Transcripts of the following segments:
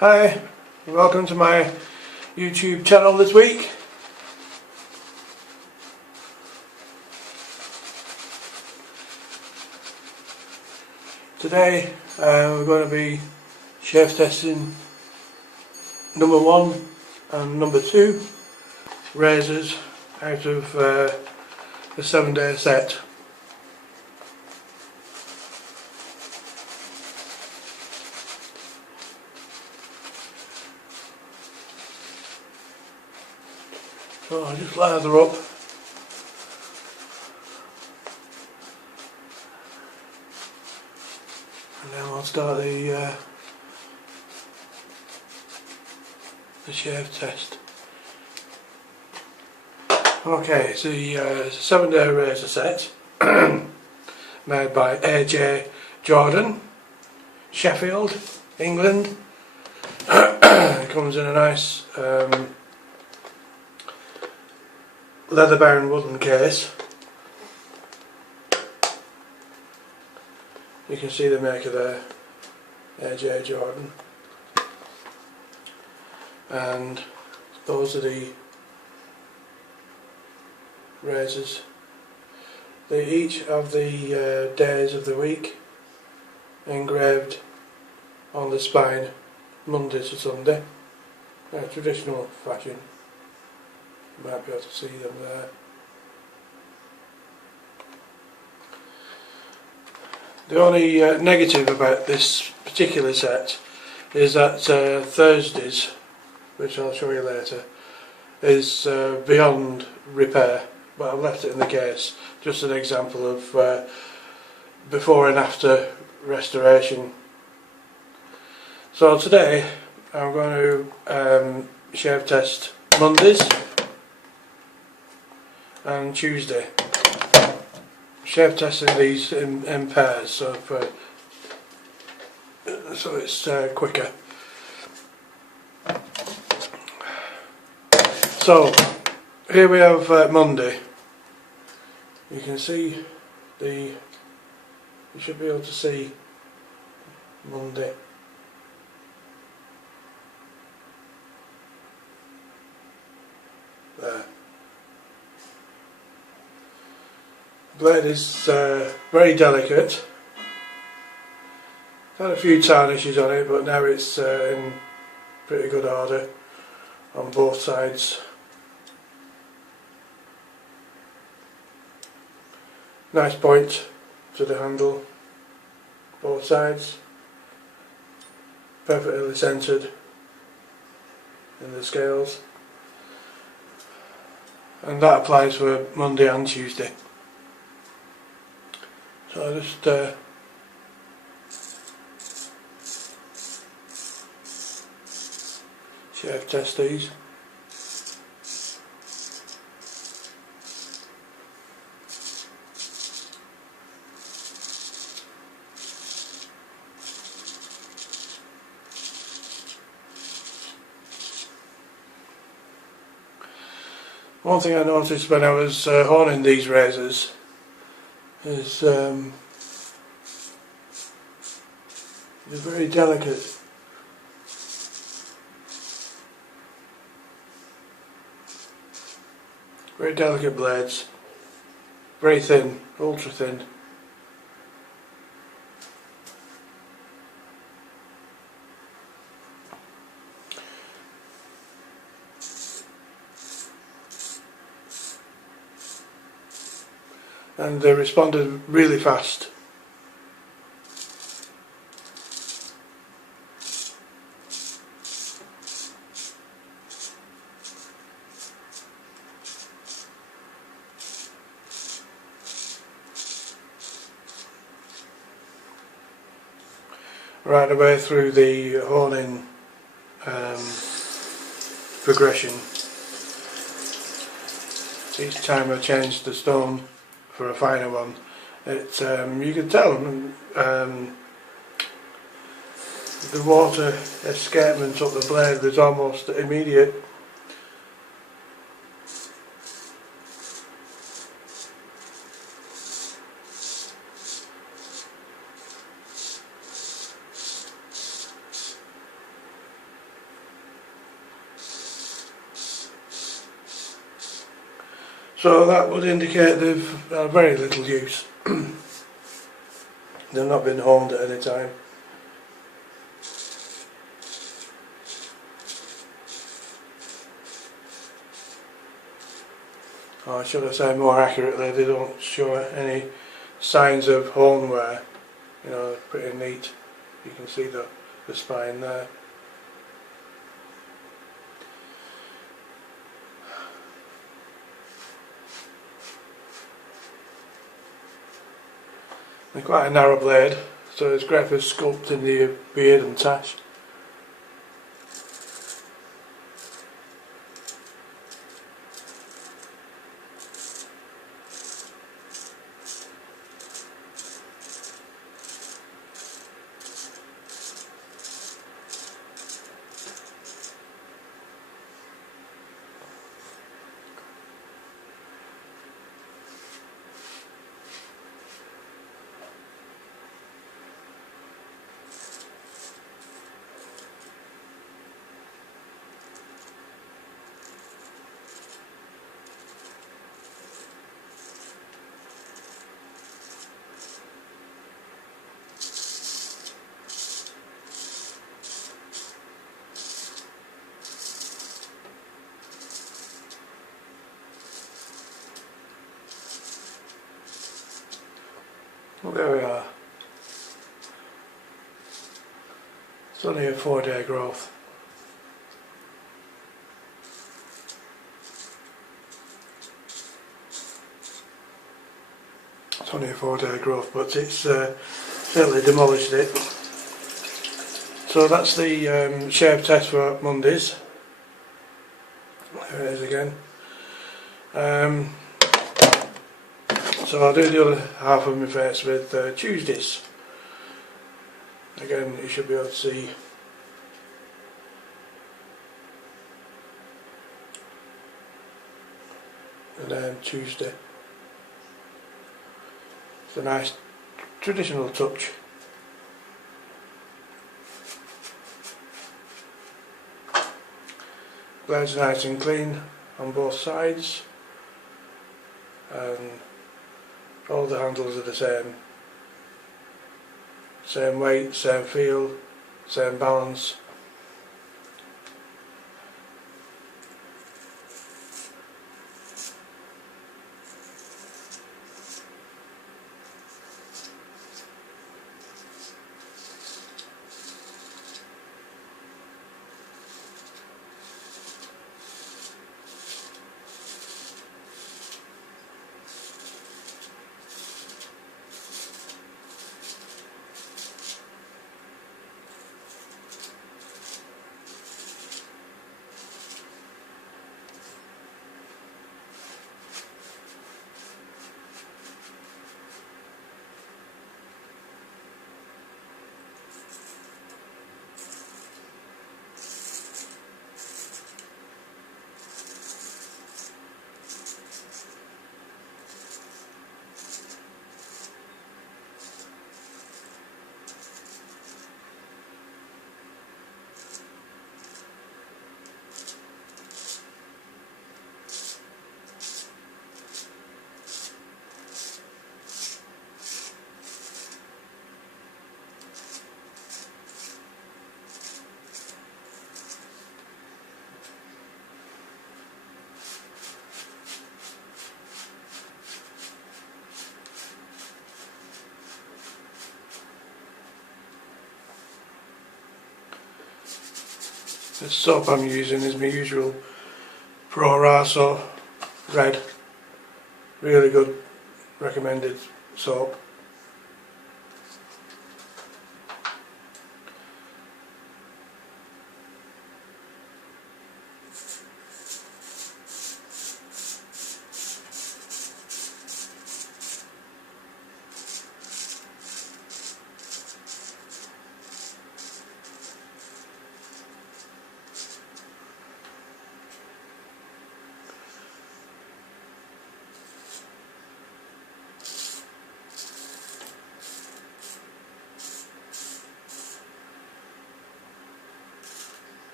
Hi, welcome to my YouTube channel this week. Today we're going to be shave testing number 1 and number 2 razors out of the 7-day set. So I'll just lather up. And then I'll start the shave test. Okay, it's the 7-day razor set made by A.J.Jordan, Sheffield, England. It comes in a nice leather bound wooden case. You can see the maker there, A.J.Jordan, and those are the razors. They each have the days of the week engraved on the spine, Monday to Sunday, traditional fashion. You might be able to see them there. The only negative about this particular set is that Thursdays, which I'll show you later, is beyond repair, but I've left it in the case, just an example of before and after restoration. So today I'm going to shave test Mondays and Tuesday. Shave testing these in pairs, so it's quicker. So here we have Monday. You can see you should be able to see Monday. There. The blade is very delicate. Had a few tarnishes on it, but now it's in pretty good order on both sides. Nice point to the handle, both sides, perfectly centred in the scales, and that applies for Monday and Tuesday. So I'll just shave test these. One thing I noticed when I was honing these razors is they're very delicate. Very delicate blades, very thin, ultra thin. And they responded really fast. Right away through the honing progression. Each time I changed the stone for a finer one, you can tell the water escapement up the blade was almost immediate. So that would indicate they've very little use. They've not been honed at any time. Or should I say more accurately, they don't show any signs of horn wear. You know, they're pretty neat. You can see the spine there. They're quite a narrow blade, so it's great for sculpting the beard and tash. Well, there we are. It's only a 4-day growth. It's only a 4-day growth, but it's certainly demolished it. So that's the shave test for Mondays. There it is again. So I'll do the other half of my face with Tuesdays. Again, you should be able to see. And then Tuesday. It's a nice traditional touch. Blade's nice and clean on both sides, and all the handles are the same. Same weight, same feel, same balance. The soap I'm using is my usual Pro Raso Red. Really good, recommended soap.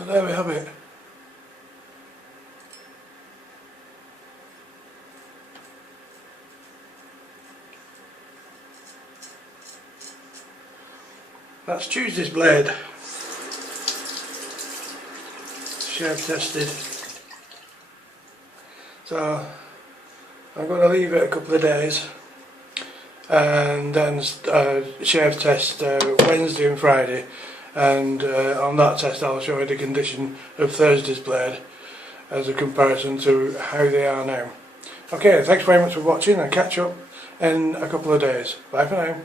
So there we have it. That's Tuesday's blade. Shave tested. So I'm going to leave it a couple of days and then shave test Wednesday and Friday, and on that test I'll show you the condition of Thursday's blade as a comparison to how they are now. Okay, thanks very much for watching, and catch up in a couple of days. Bye for now.